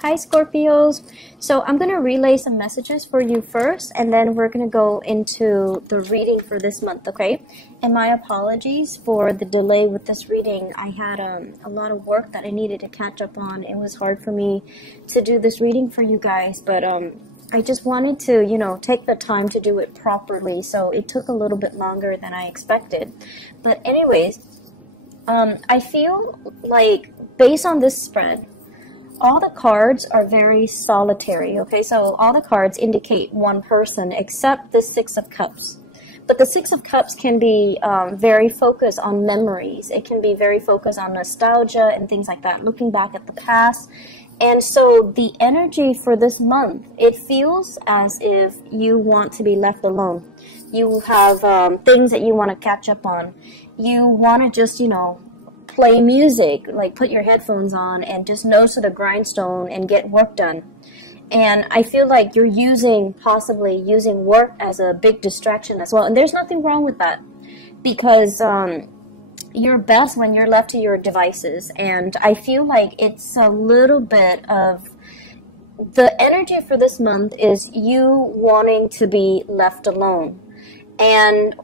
Hi Scorpios. So I'm going to relay some messages for you first, and then we're going to go into the reading for this month, okay? And my apologies for the delay with this reading. I had a lot of work that I needed to catch up on. It was hard for me to do this reading for you guys, but I just wanted to, take the time to do it properly, so it took a little bit longer than I expected. But anyways, I feel like based on this spread, all the cards are very solitary, okay? So all the cards indicate one person except the Six of Cups. But the Six of Cups can be very focused on memories. It can be very focused on nostalgia and things like that, looking back at the past. And so the energy for this month, it feels as if you want to be left alone. You have things that you want to catch up on. You want to just, play music, like put your headphones on and just nose to the grindstone and get work done. And I feel like you're possibly using work as a big distraction as well. And there's nothing wrong with that, because you're best when you're left to your devices. And I feel like it's a little bit of the energy for this month is you wanting to be left alone. And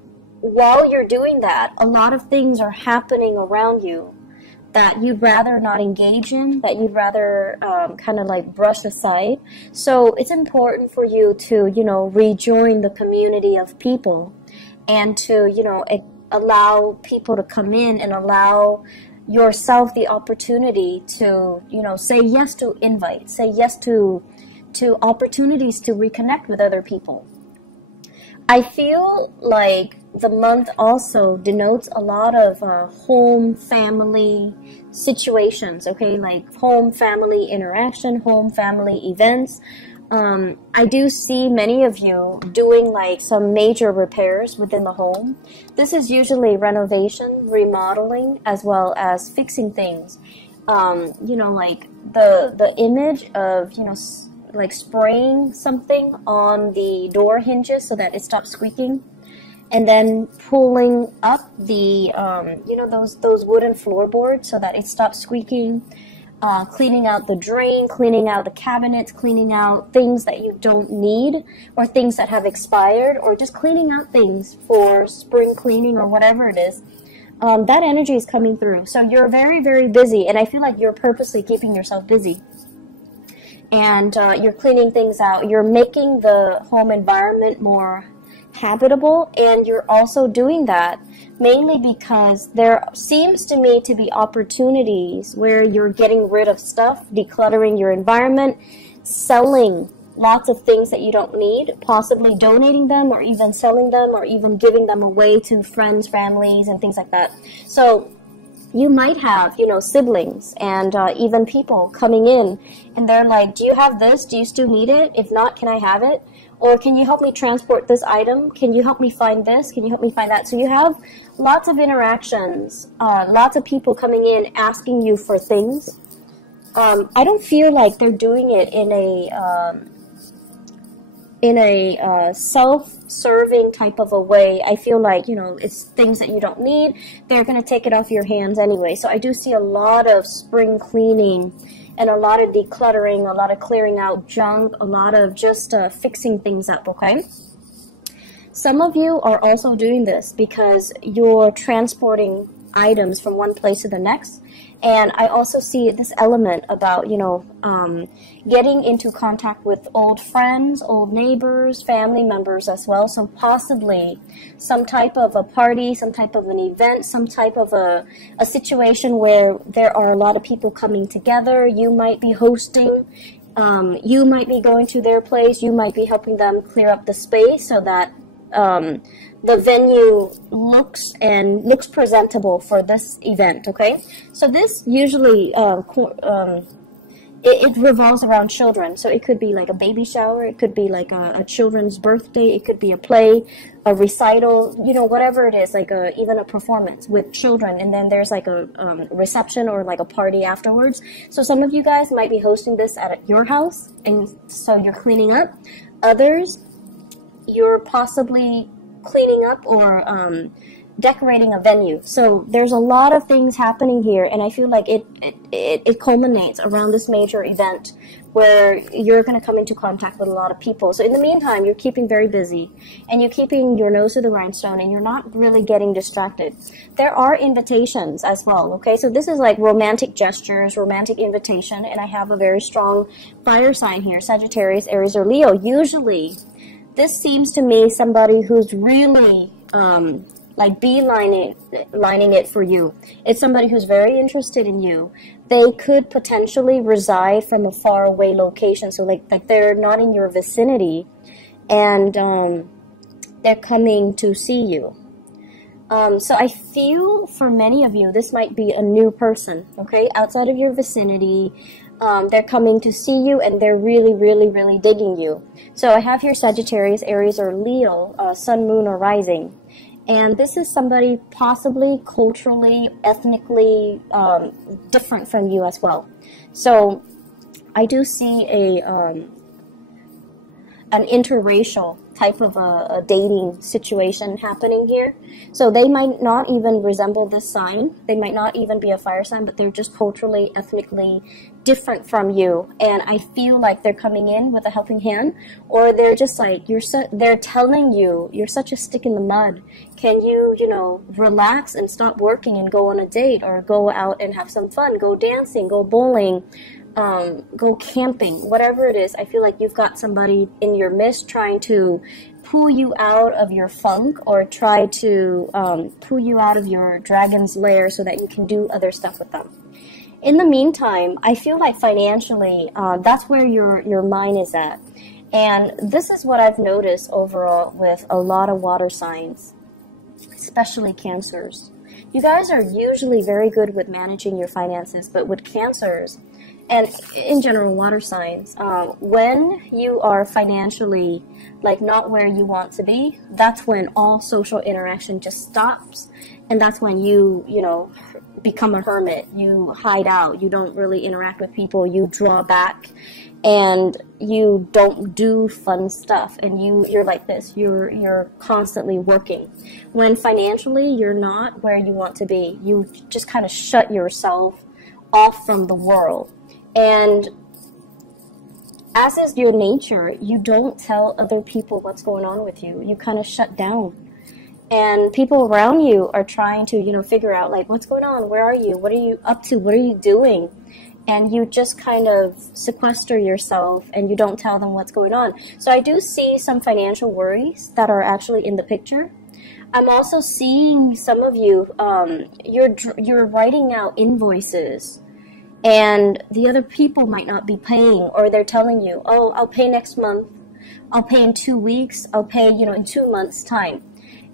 while you're doing that, a lot of things are happening around you that you'd rather not engage in, that you'd rather kind of like brush aside. So it's important for you to, rejoin the community of people and to, allow people to come in and allow yourself the opportunity to, say yes to invites, say yes to opportunities to reconnect with other people. I feel like the month also denotes a lot of home family situations, okay, like home family interaction, home family events. I do see many of you doing like some major repairs within the home. This is usually renovation, remodeling, as well as fixing things. Like the image of, like spraying something on the door hinges so that it stops squeaking, and then pulling up the those wooden floorboards so that it stops squeaking, cleaning out the drain, cleaning out the cabinets, cleaning out things that you don't need or things that have expired, or just cleaning out things for spring cleaning or whatever it is. That energy is coming through. So you're very, very busy, and I feel like you're purposely keeping yourself busy. And you're cleaning things out. You're making the home environment more habitable, and you're also doing that mainly because there seems to me to be opportunities where you're getting rid of stuff, decluttering your environment, selling lots of things that you don't need, possibly donating them or even selling them or even giving them away to friends, families, and things like that. So you might have, siblings and even people coming in, and they're like, do you have this? Do you still need it? If not, can I have it? Or can you help me transport this item? Can you help me find this? Can you help me find that? So you have lots of interactions, lots of people coming in asking you for things. I don't feel like they're doing it in a self-serving type of a way. I feel like, it's things that you don't need. They're going to take it off your hands anyway. So I do see a lot of spring cleaning and a lot of decluttering, a lot of clearing out junk, a lot of just fixing things up, okay? Some of you are also doing this because you're transporting items from one place to the next. And I also see this element about, getting into contact with old friends, old neighbors, family members as well. So possibly some type of a party, some type of an event, some type of a situation where there are a lot of people coming together. You might be hosting, you might be going to their place, you might be helping them clear up the space so that the venue looks presentable for this event, okay? So this usually it revolves around children. So it could be like a baby shower, it could be like a children's birthday, it could be a play, a recital, whatever it is, like even a performance with children, and then there's like a reception or like a party afterwards. So some of you guys might be hosting this at your house, and so you're cleaning up. Others, you're possibly cleaning up or decorating a venue. So there's a lot of things happening here, and I feel like it culminates around this major event where you're going to come into contact with a lot of people. So in the meantime, you're keeping very busy, and you're keeping your nose to the grindstone, and you're not really getting distracted. There are invitations as well, okay? So this is like romantic gestures, romantic invitation, and I have a very strong fire sign here, Sagittarius, Aries, or Leo. Usually, this seems to me somebody who's really like lining it for you. It's somebody who's very interested in you. They could potentially reside from a far away location, so like they're not in your vicinity, and they're coming to see you. So I feel for many of you, this might be a new person, okay, outside of your vicinity. They're coming to see you, and they're really, really, really digging you. So I have here Sagittarius, Aries, or Leo, Sun, Moon, or Rising. And this is somebody possibly culturally, ethnically different from you as well. So I do see an interracial type of a dating situation happening here. So they might not even resemble this sign. They might not even be a fire sign, but they're just culturally, ethnically different from you. And I feel like they're coming in with a helping hand, or they're just like, they're telling you, you're such a stick in the mud. Can you, relax and stop working and go on a date, or go out and have some fun, go dancing, go bowling, go camping, whatever it is. I feel like you've got somebody in your midst trying to pull you out of your funk, or try to pull you out of your dragon's lair so that you can do other stuff with them. In the meantime, I feel like financially, that's where your mind is at. And this is what I've noticed overall with a lot of water signs, especially Cancers. You guys are usually very good with managing your finances, but with Cancers, and in general water signs, when you are financially like not where you want to be, that's when all social interaction just stops, and that's when you become a hermit. You hide out, you don't really interact with people, you draw back, and you don't do fun stuff, and you're like this, you're constantly working. When financially you're not where you want to be, you just kind of shut yourself off from the world. And as is your nature, you don't tell other people what's going on with you. You kind of shut down. And people around you are trying to, figure out, like, what's going on? Where are you? What are you up to? What are you doing? And you just kind of sequester yourself, and you don't tell them what's going on. So I do see some financial worries that are actually in the picture. I'm also seeing some of you, you're writing out invoices, and the other people might not be paying, or they're telling you, oh, I'll pay next month, I'll pay in 2 weeks, I'll pay, in 2 months' time.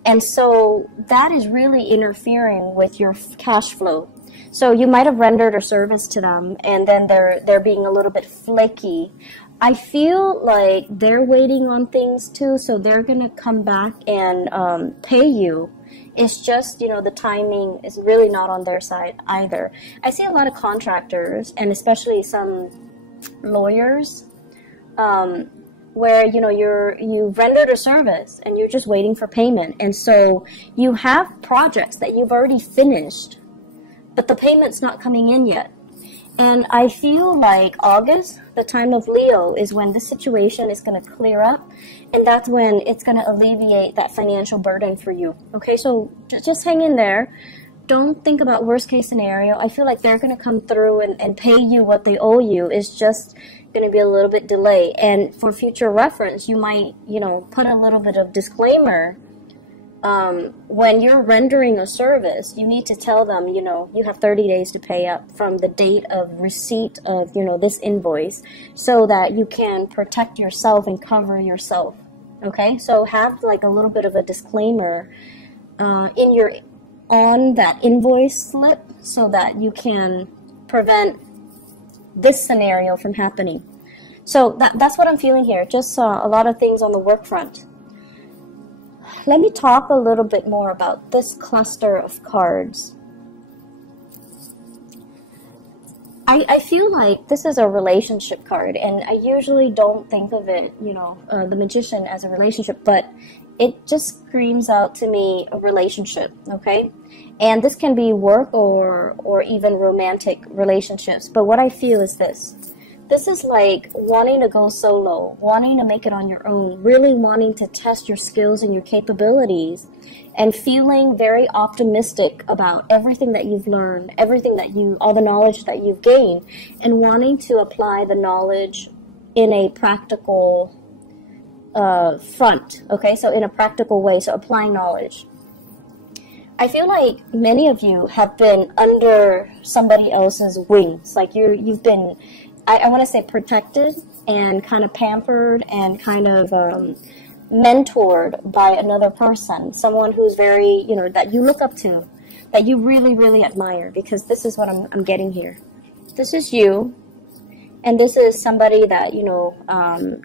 And so that is really interfering with your cash flow. So you might have rendered a service to them, and then they're being a little bit flaky. I feel like they're waiting on things too, so they're going to come back and pay you. It's just, the timing is really not on their side either. I see a lot of contractors, and especially some lawyers, where, you rendered a service and you're just waiting for payment. And so you have projects that you've already finished, but the payment's not coming in yet. And I feel like August, the time of Leo, is when this situation is going to clear up, and that's when it's going to alleviate that financial burden for you. Okay, so just hang in there. Don't think about worst case scenario. I feel like they're going to come through and pay you what they owe you. It's just going to be a little bit delayed. And for future reference, you might, put a little bit of disclaimer. When you're rendering a service, you need to tell them, you have 30 days to pay up from the date of receipt of, this invoice, so that you can protect yourself and cover yourself. Okay, so have like a little bit of a disclaimer on that invoice slip, so that you can prevent this scenario from happening. So that's what I'm feeling here. Just a lot of things on the work front. Let me talk a little bit more about this cluster of cards. I feel like this is a relationship card, and I usually don't think of it, the Magician, as a relationship, but it just screams out to me a relationship, okay? And this can be work or even romantic relationships. But what I feel is this. This is like wanting to go solo, wanting to make it on your own, really wanting to test your skills and your capabilities, and feeling very optimistic about everything that you've learned, all the knowledge that you've gained, and wanting to apply the knowledge in a practical front, okay? So in a practical way, so applying knowledge. I feel like many of you have been under somebody else's wings, like you've been, I want to say, protected and kind of pampered and kind of mentored by another person, someone who's very, that you look up to, that you really, really admire, because this is what I'm getting here. This is you, and this is somebody that,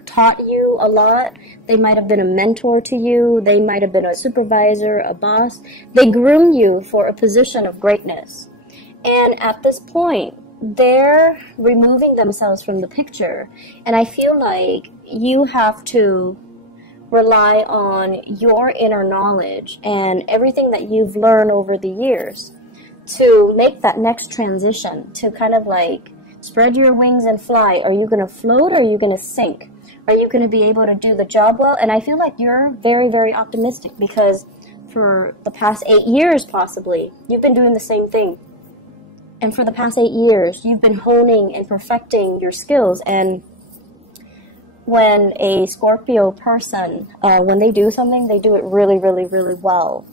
taught you a lot. They might have been a mentor to you. They might have been a supervisor, a boss. They groomed you for a position of greatness. And at this point, they're removing themselves from the picture. And I feel like you have to rely on your inner knowledge and everything that you've learned over the years to make that next transition, to kind of like spread your wings and fly. Are you going to float or are you going to sink? Are you going to be able to do the job well? And I feel like you're very, very optimistic, because for the past 8 years, possibly, you've been doing the same thing. And for the past 8 years, you've been honing and perfecting your skills. And when a Scorpio person, when they do something, they do it really, really, really well.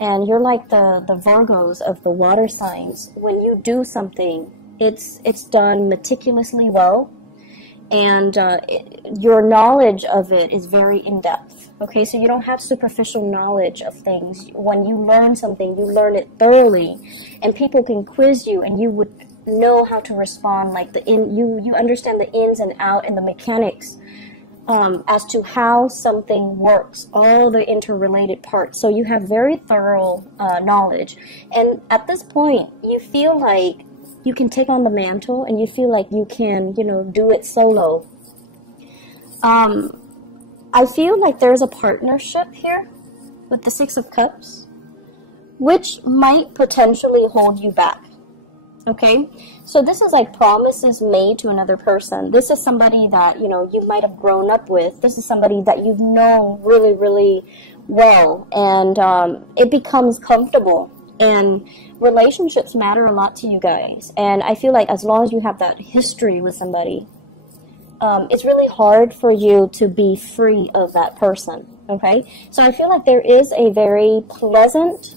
And you're like the Virgos of the water signs. When you do something, it's done meticulously well. And your knowledge of it is very in-depth. Okay, so you don't have superficial knowledge of things. When you learn something, you learn it thoroughly, and people can quiz you, and you would know how to respond. Like you understand the ins and out and the mechanics as to how something works, all the interrelated parts. So you have very thorough knowledge, and at this point, you feel like you can take on the mantle, and you feel like you can, do it solo. I feel like there's a partnership here with the Six of Cups, which might potentially hold you back. Okay? So this is like promises made to another person. This is somebody that, you might have grown up with. This is somebody that you've known really, really well, and it becomes comfortable. And relationships matter a lot to you guys. And I feel like as long as you have that history with somebody, it's really hard for you to be free of that person, okay? So I feel like there is a very pleasant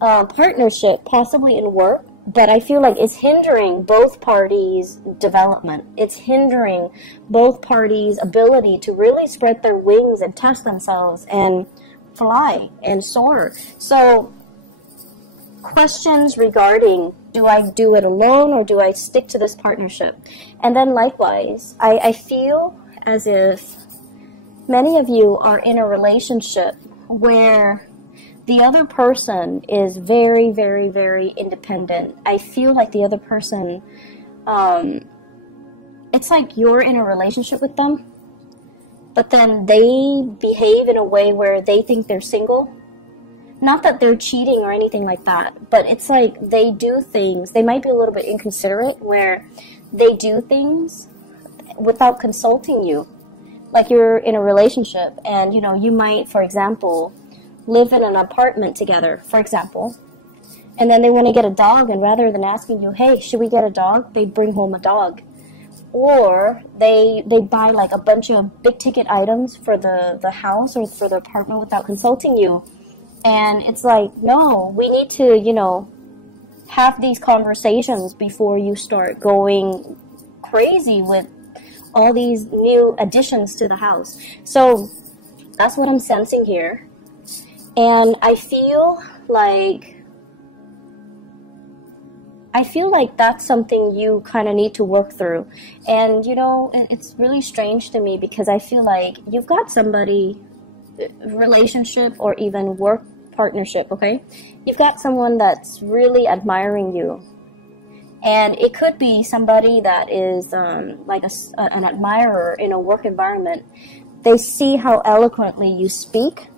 partnership, possibly in work, but I feel like it's hindering both parties' development. It's hindering both parties' ability to really spread their wings and test themselves and fly and soar. So questions regarding, do I do it alone or do I stick to this partnership? And then likewise, I feel as if many of you are in a relationship where the other person is very, very, very independent. I feel like the other person, it's like you're in a relationship with them, but then they behave in a way where they think they're single. Not that they're cheating or anything like that, but it's like they do things. They might be a little bit inconsiderate where they do things without consulting you. Like you're in a relationship and, you might, for example, live in an apartment together, for example, and then they want to get a dog, and rather than asking you, hey, should we get a dog, they bring home a dog. Or they buy like a bunch of big ticket items for the house or for the apartment without consulting you. And it's like, no, we need to, have these conversations before you start going crazy with all these new additions to the house. So that's what I'm sensing here. And I feel like that's something you kind of need to work through. And, it's really strange to me because I feel like you've got somebody, relationship or even work partnership, okay? You've got someone that's really admiring you. And it could be somebody that is like an admirer in a work environment They see how eloquently you speak.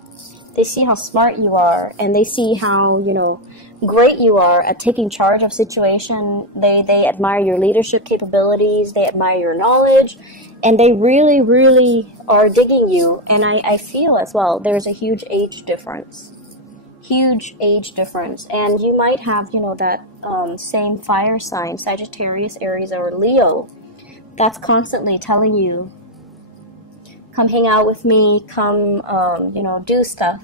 They see how smart you are, and they see how, you know, great you are at taking charge of situation. They admire your leadership capabilities. They admire your knowledge, and they really, really are digging you. And I feel as well there's a huge age difference. Huge age difference. And you might have, you know, that same fire sign, Sagittarius, Aries, or Leo, that's constantly telling you, come hang out with me, come, you know, do stuff.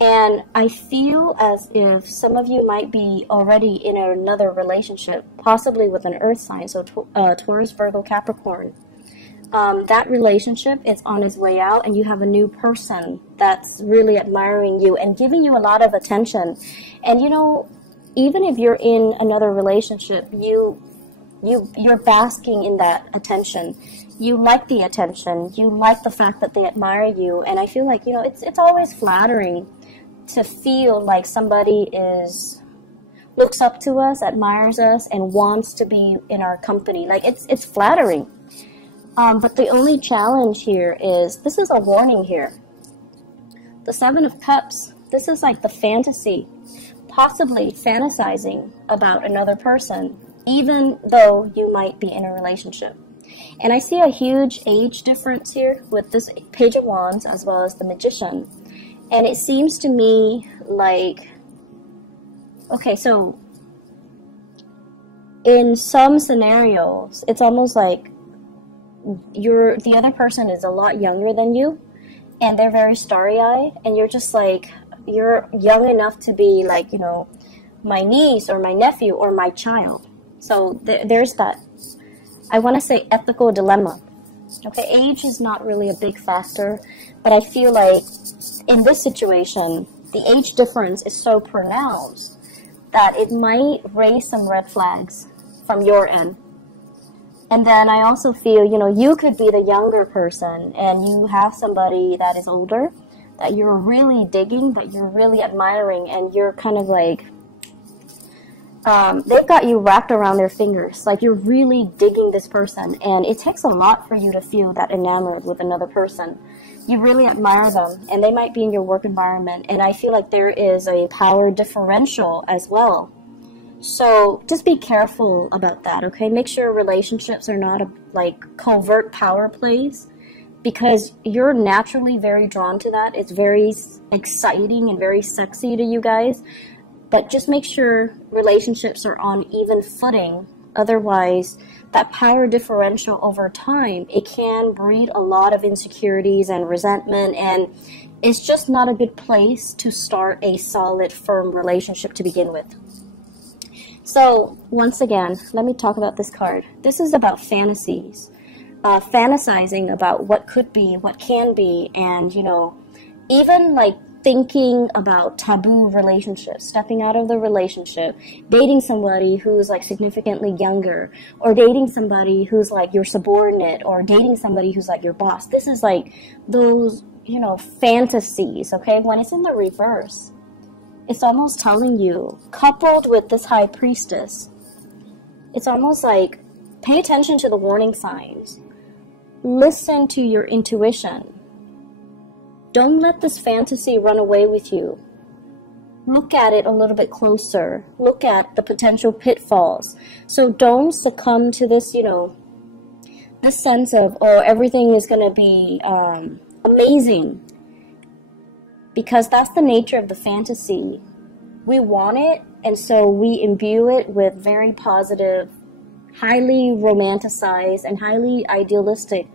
And I feel as if some of you might be already in another relationship, possibly with an earth sign, so Taurus, Virgo, Capricorn. That relationship is on its way out, and you have a new person that's really admiring you and giving you a lot of attention. And, you know, even if you're in another relationship, you're basking in that attention. You like the attention. You like the fact that they admire you. And I feel like, you know, it's always flattering to feel like somebody looks up to us, admires us, and wants to be in our company. Like, it's flattering. But the only challenge here is, this is a warning here. The Seven of Cups, this is like the fantasy, possibly fantasizing about another person, even though you might be in a relationship. And I see a huge age difference here with this Page of Wands as well as the Magician. And it seems to me like, okay, so in some scenarios, it's almost like the other person is a lot younger than you, and they're very starry-eyed, and you're just like, you're young enough to be like, you know, my niece or my nephew or my child. So there's that, I want to say, ethical dilemma. Okay, age is not really a big factor, but I feel like in this situation, the age difference is so pronounced that it might raise some red flags from your end. And then I also feel, you know, you could be the younger person and you have somebody that is older that you're really digging, that you're really admiring, and you're kind of like, they've got you wrapped around their fingers. Like, you're really digging this person, and it takes a lot for you to feel that enamored with another person. You really admire them, and they might be in your work environment, and I feel like there is a power differential as well. So just be careful about that, okay? Make sure relationships are not like covert power plays, because you're naturally very drawn to that. It's very exciting and very sexy to you guys. But just make sure relationships are on even footing. Otherwise, that power differential over time, it can breed a lot of insecurities and resentment, and it's just not a good place to start a solid, firm relationship to begin with. So, once again, let me talk about this card. This is about fantasies. Fantasizing about what could be, what can be, and, you know, even like thinking about taboo relationships, stepping out of the relationship, dating somebody who's like significantly younger, or dating somebody who's like your subordinate, or dating somebody who's like your boss. This is like those, you know, fantasies, okay? When it's in the reverse, it's almost telling you, coupled with this High Priestess, it's almost like, pay attention to the warning signs. Listen to your intuition. Don't let this fantasy run away with you. Look at it a little bit closer. Look at the potential pitfalls. So don't succumb to this, you know, this sense of, oh, everything is going to be amazing. Because that's the nature of the fantasy. We want it, and so we imbue it with very positive, highly romanticized, and highly idealistic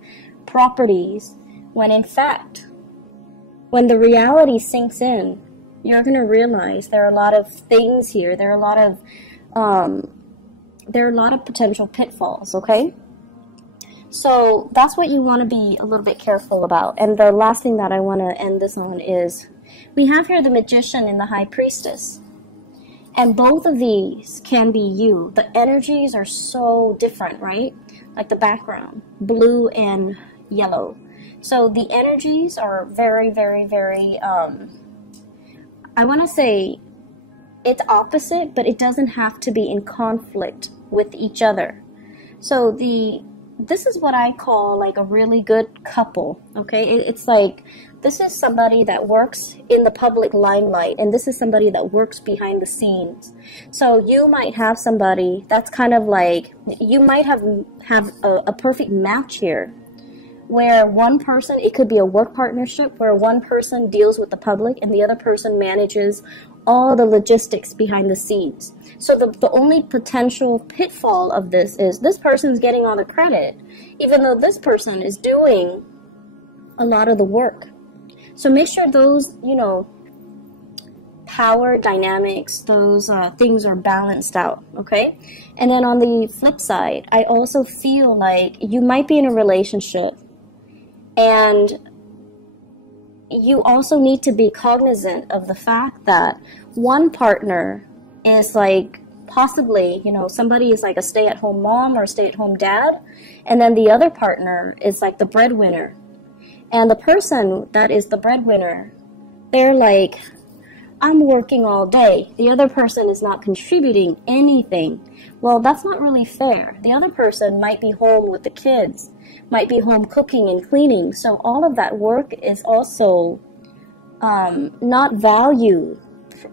properties, when in fact, when the reality sinks in, you're going to realize there are a lot of things here. There are a lot of potential pitfalls, okay? So that's what you want to be a little bit careful about. And the last thing that I want to end this on is, we have here the Magician and the High Priestess. And both of these can be you. The energies are so different, right? Like the background, blue and yellow. So the energies are very, very, very, I want to say it's opposite, but it doesn't have to be in conflict with each other. So the this is what I call like a really good couple, okay? It's like, this is somebody that works in the public limelight, and this is somebody that works behind the scenes. So you might have somebody that's kind of like, you might have a perfect match here, where one person, it could be a work partnership, where one person deals with the public and the other person manages all the logistics behind the scenes. So the only potential pitfall of this is this person's getting all the credit, even though this person is doing a lot of the work. So make sure those, you know, power dynamics, those things are balanced out, okay? And then on the flip side, I also feel like you might be in a relationship, and you also need to be cognizant of the fact that one partner is like possibly, you know, somebody is like a stay-at-home mom or stay-at-home dad, and then the other partner is like the breadwinner. And the person that is the breadwinner, they're like, I'm working all day. The other person is not contributing anything. Well, that's not really fair. The other person might be home with the kids, might be home cooking and cleaning. So all of that work is also not valued.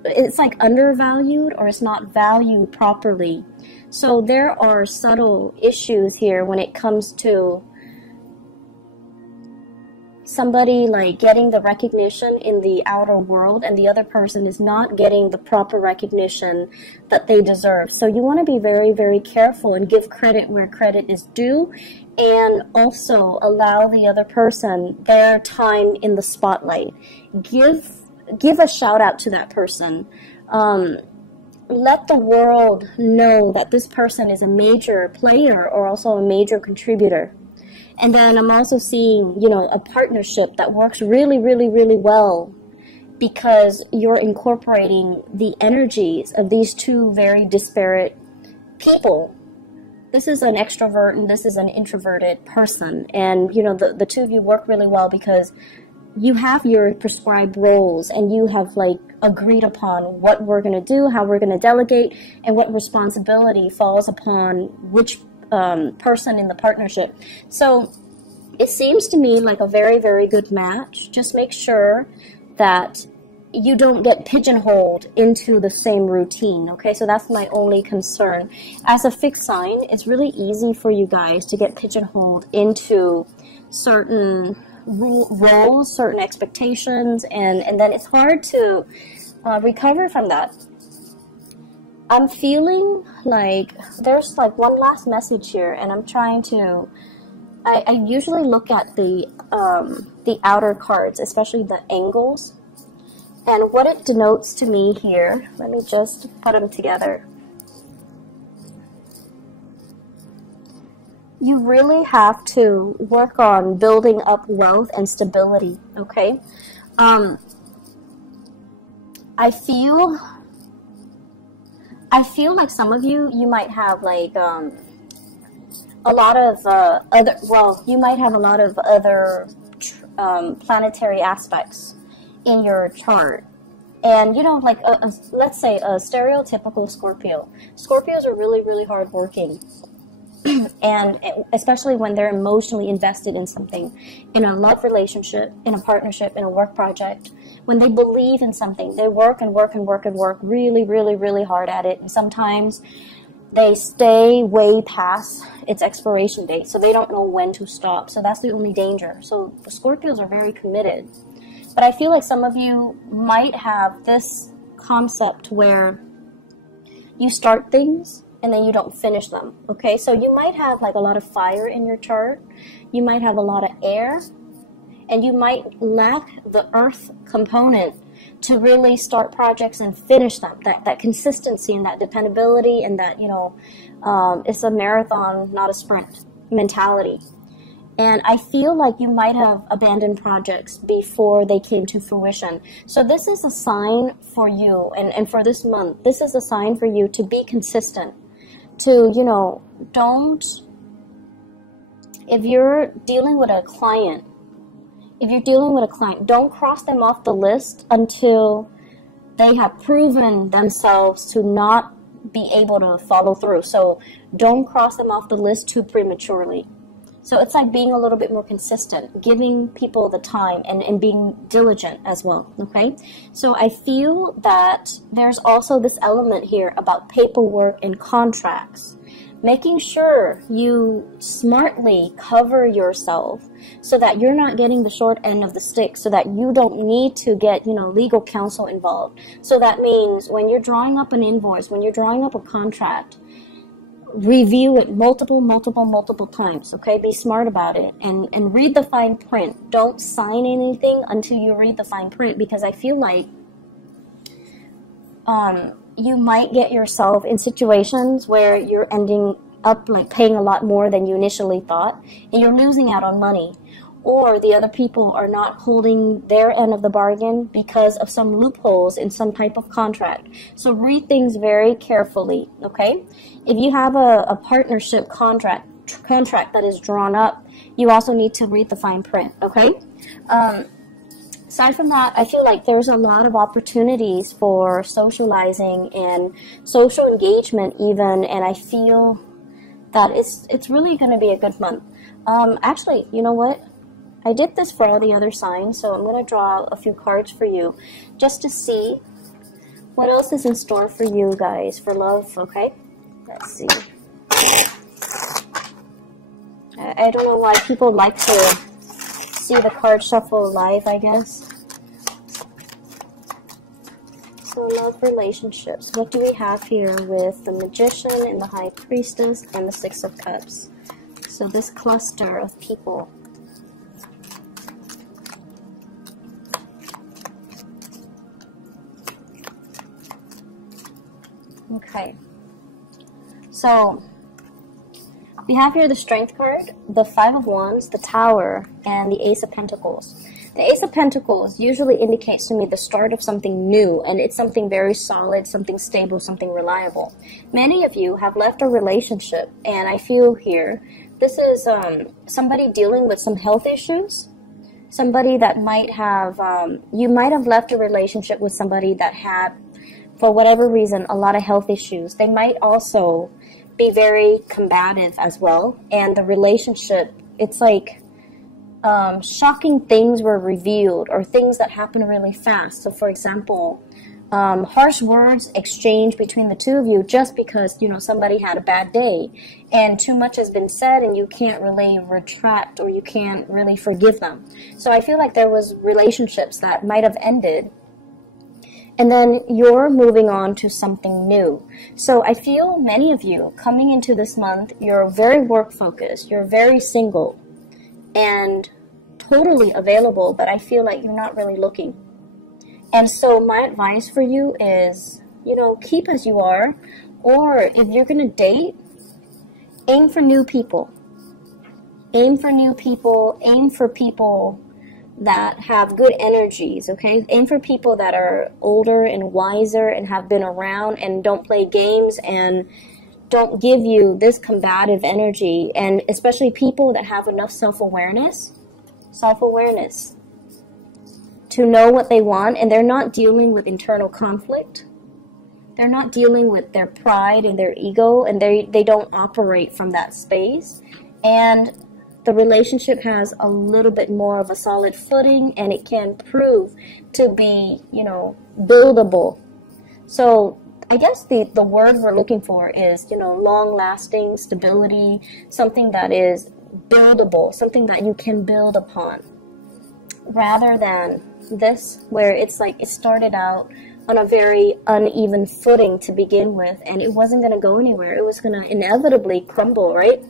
It's like undervalued, or it's not valued properly. So there are subtle issues here when it comes to somebody like getting the recognition in the outer world, and the other person is not getting the proper recognition that they deserve. So you want to be very, very careful and give credit where credit is due, and also allow the other person their time in the spotlight. Give a shout out to that person. Let the world know that this person is a major player or also a major contributor. And then I'm also seeing, you know, a partnership that works really, really, really well, because you're incorporating the energies of these two very disparate people. This is an extrovert and this is an introverted person. And, you know, the two of you work really well because you have your prescribed roles, and you have like agreed upon what we're going to do, how we're going to delegate, and what responsibility falls upon which person in the partnership. So it seems to me like a very, very good match. Just make sure that you don't get pigeonholed into the same routine, okay? So that's my only concern. As a fixed sign, it's really easy for you guys to get pigeonholed into certain roles, certain expectations, and then it's hard to recover from that. I'm feeling like there's like one last message here, and I'm trying to, I usually look at the outer cards, especially the angles, and what it denotes to me here, let me just put them together. You really have to work on building up wealth and stability, okay? I feel like some of you might have like a lot of other, well, you might have a lot of other planetary aspects in your chart. And, you know, like, let's say a stereotypical Scorpio. Scorpios are really, really hardworking. And especially when they're emotionally invested in something, in a love relationship, in a partnership, in a work project. When they believe in something, they work and work and work and work really, really, really hard at it. And sometimes they stay way past its expiration date, so they don't know when to stop. So that's the only danger. So the Scorpios are very committed. But I feel like some of you might have this concept where you start things and then you don't finish them, okay? So you might have like a lot of fire in your chart. You might have a lot of air. And you might lack the earth component to really start projects and finish them. That consistency and that dependability, and that, you know, it's a marathon, not a sprint mentality. And I feel like you might have abandoned projects before they came to fruition. So this is a sign for you, and for this month, this is a sign for you to be consistent. To, you know, if you're dealing with a client, don't cross them off the list until they have proven themselves to not be able to follow through. So don't cross them off the list too prematurely. So it's like being a little bit more consistent, giving people the time and being diligent as well, okay? So I feel that there's also this element here about paperwork and contracts. Making sure you smartly cover yourself so that you're not getting the short end of the stick, so that you don't need to get, legal counsel involved. So that means when you're drawing up an invoice, when you're drawing up a contract, review it multiple times, okay? Be smart about it and read the fine print. Don't sign anything until you read the fine print, because I feel like you might get yourself in situations where you're ending up like paying a lot more than you initially thought, and you're losing out on money, or the other people are not holding their end of the bargain because of some loopholes in some type of contract. So read things very carefully, okay? If you have a partnership contract that is drawn up, you also need to read the fine print, okay? Aside from that, I feel like there's a lot of opportunities for socializing and social engagement even, and I feel that it's really going to be a good month. Actually, you know what? I did this for all the other signs, so I'm going to draw out a few cards for you just to see what else is in store for you guys for love, okay? Let's see. I don't know why people like to see the card shuffle live, I guess. So love, relationships. What do we have here with the Magician and the High Priestess and the Six of Cups? So this cluster of people. Okay. So we have here the Strength card, the Five of Wands, the Tower, and the Ace of Pentacles. The Ace of Pentacles usually indicates to me the start of something new, and it's something very solid, something stable, something reliable. Many of you have left a relationship, and I feel here this is somebody dealing with some health issues. Somebody that might have, you might have left a relationship with somebody that had, for whatever reason, a lot of health issues. They might also be very combative as well, and the relationship, it's like shocking things were revealed, or things that happen really fast. So for example, harsh words exchanged between the two of you just because, somebody had a bad day and too much has been said and you can't really retract, or you can't really forgive them. So I feel like there was relationships that might have ended, and then you're moving on to something new. So I feel many of you coming into this month, you're very work focused, you're very single and totally available, but I feel like you're not really looking. And so my advice for you is, keep as you are, or if you're going to date, aim for new people. Aim for new people, aim for people that have good energies, okay? Aim for people that are older and wiser and have been around and don't play games and don't give you this combative energy, and especially people that have enough self-awareness to know what they want, and they're not dealing with internal conflict. They're not dealing with their pride and their ego, and they don't operate from that space. And the relationship has a little bit more of a solid footing, and it can prove to be, buildable. So I guess the word we're looking for is, long-lasting stability, something that is buildable, something that you can build upon, rather than this where it's like it started out on a very uneven footing to begin with, and it wasn't going to go anywhere. It was going to inevitably crumble, right?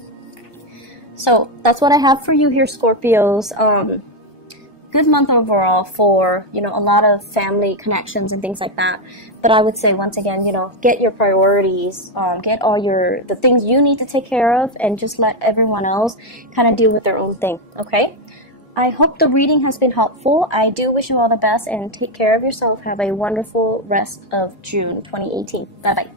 So that's what I have for you here, Scorpios. Good month overall for, a lot of family connections and things like that. But I would say, once again, get your priorities, get all the things you need to take care of, and just let everyone else kind of deal with their own thing, okay? I hope the reading has been helpful. I do wish you all the best, and take care of yourself. Have a wonderful rest of June 2018. Bye-bye.